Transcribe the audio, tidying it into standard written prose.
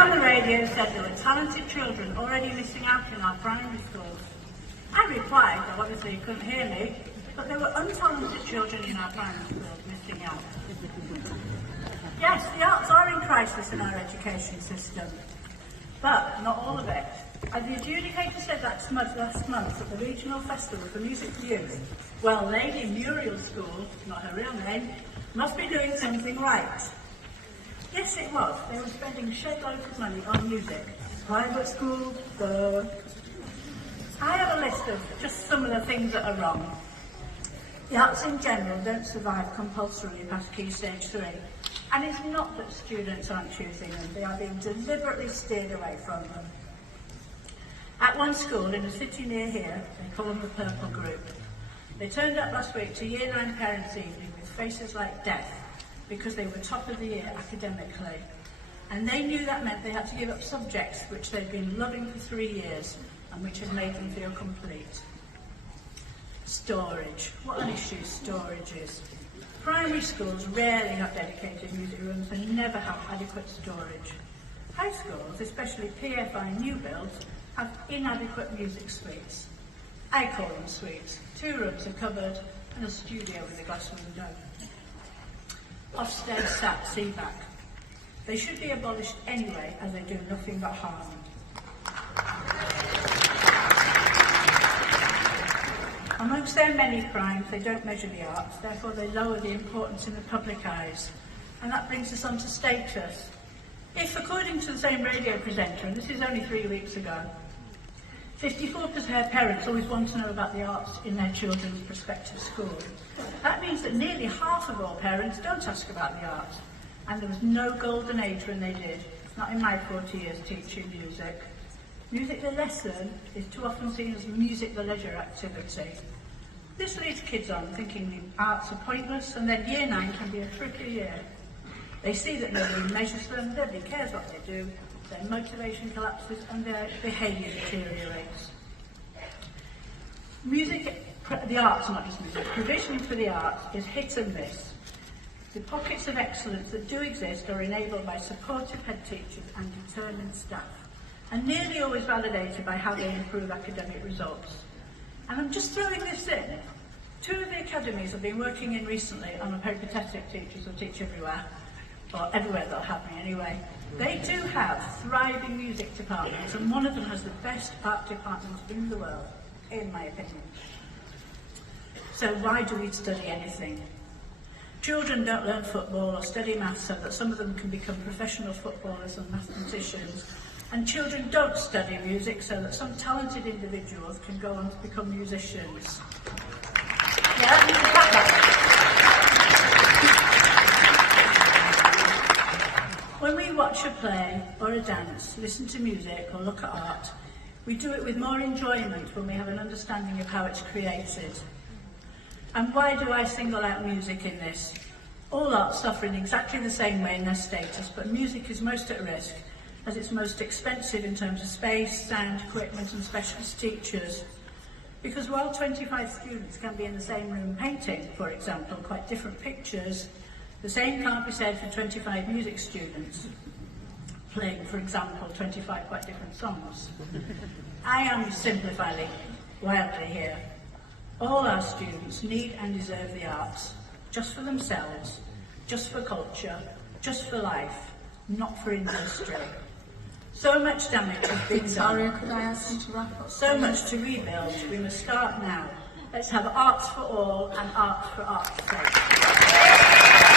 on the radio said there were talented children already missing out in our primary schools. I replied, though obviously you couldn't hear me, but there were untalented children in our primary schools missing out. Yes, the arts are in crisis in our education system, but not all of it. As the adjudicator said last month at the regional festival for music for youth, well, Lady Muriel School, not her real name, must be doing something right. Yes, it was. They were spending shed loads of money on music. Private school, I have a list of just some of the things that are wrong. The arts in general don't survive compulsorily past Key Stage 3. And it's not that students aren't choosing them, they are being deliberately steered away from them. At one school in a city near here, they call them the Purple Group. They turned up last week to Year 9 Parents' Evening with faces like death because they were top of the year academically. And they knew that meant they had to give up subjects which they'd been loving for 3 years and which had made them feel complete. Storage. What an issue storage is. Primary schools rarely have dedicated music rooms and never have adequate storage. High schools, especially PFI new builds, have inadequate music suites. I call them suites. 2 rooms are covered and a studio with a glass window. Ofsted sat seaback. They should be abolished anyway, as they do nothing but harm. Amongst their many crimes, they don't measure the arts, therefore they lower the importance in the public eyes. And that brings us on to status. If, according to the same radio presenter, and this is only 3 weeks ago, 54% of parents always want to know about the arts in their children's prospective school, that means that nearly half of all parents don't ask about the arts. And there was no golden age when they did, not in my 40 years teaching music. Music the lesson is too often seen as music the leisure activity. This leads kids on thinking the arts are pointless and then Year 9 can be a tricky year. They see that nobody measures them, nobody cares what they do, their motivation collapses and their behaviour deteriorates. Music, the arts, not just music, provision for the arts is hit and miss. The pockets of excellence that do exist are enabled by supportive head teachers and determined staff, and nearly always validated by how they improve academic results. And I'm just throwing this in. 2 of the academies I've been working in recently, I'm a peripatetic teacher, so teach everywhere, or everywhere that'll have me anyway. They do have thriving music departments, and one of them has the best art department in the world, in my opinion. So why do we study anything? Children don't learn football or study maths so that some of them can become professional footballers and mathematicians. And children don't study music so that some talented individuals can go on to become musicians. When we watch a play or a dance, listen to music or look at art, we do it with more enjoyment when we have an understanding of how it's created. And why do I single out music in this? All arts suffer in exactly the same way in their status, but music is most at risk as it's most expensive in terms of space, sound, equipment and specialist teachers. Because while 25 students can be in the same room painting, for example, quite different pictures, the same can't be said for 25 music students playing, for example, 25 quite different songs. I am simplifying wildly here. All our students need and deserve the arts, just for themselves, just for culture, just for life, not for industry. So much damage has been Victoria, could I ask you to wrap up? So much to rebuild. We must start now. Let's have arts for all and art for art's sake.